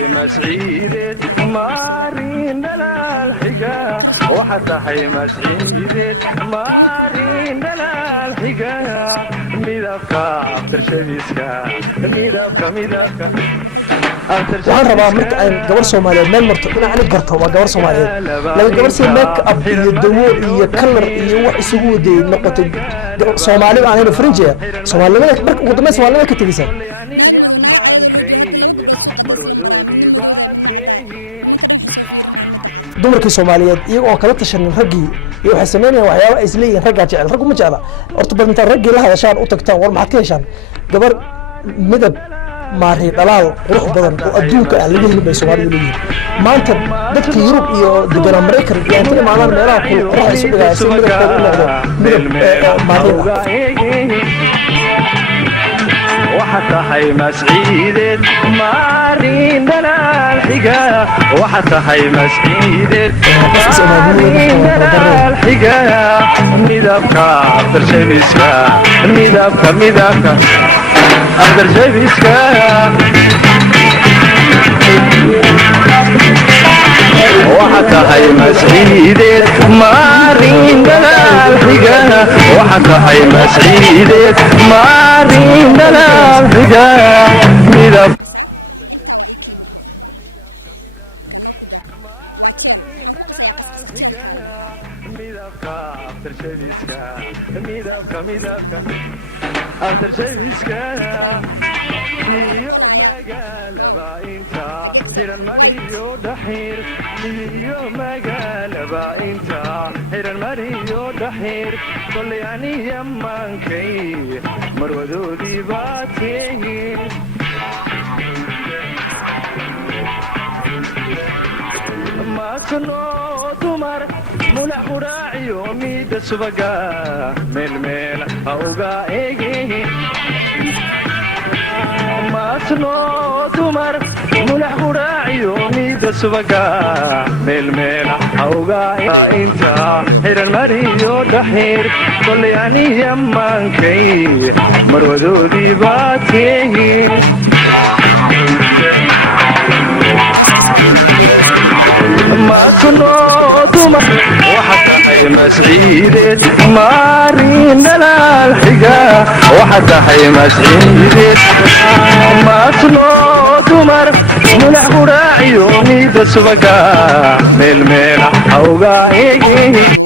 حي مسعيدة مارين الحجة وحتى حي مسعيدة مارين الحجة ميدافكا ترشبيسكا ميدافكا waxaan rabaa marka aan gabar Soomaaliyeed meel marto in aan garto waa gabar Soomaaliyeed laga gabar si make up iyo dawo iyo color iyo wax isugu waday noqotay Soomaali aan inuu French Soomaalida marka ugu dambeyn Soomaalida ka tagaysan dumarkii Soomaaliyeed iyagoo kala tashanin raggii iyo waxa sameeyeen waxyaabo ay isleeyeen ragga jecel raggu ma jecla horta badanta raggii la hadashaan u tagtaan war maxaad ka heshaan gabar midab maari dalaal qurux badan oo adduunka aan laga helin bay Soomaalidu leeyihiin maanta dadka Yurub iyo degan America iyo inta imaadaan meelaha ku qurux isu dhigay si midabkooda u noqdo midab maari وحتى حي مسعيدة مارين الحجة وحتى حي مسعيدة مارين الحجة ميدافكا ترشبيسكا ميدافكا أقدر شبيسكا وحتى حي مسعيدة مارين الحجة وحتى حي مسعيدة مارين الحجة ميدافكا أقدر شبيسكا يوم ما قال انت هير المريو دحير يوم ما قال انت هير المريو دحير كل يعني يمانكي مرودودي باتي ما سنو دمر ملح قراعي يومي دسبقا ميل أوغا إيجي ما سنو دمر ملح قراعي يومي دسبقا ميل أوغا إنت هير المريو دحير كل يعني يمانكي مرودودي باتي ما سنو دمر وحتى حي مسعيدة مارين الحجة وحتى حي مسعيدة ما سنو دمر ملح قراعي يومي دسبقا ميل أوغا إيجي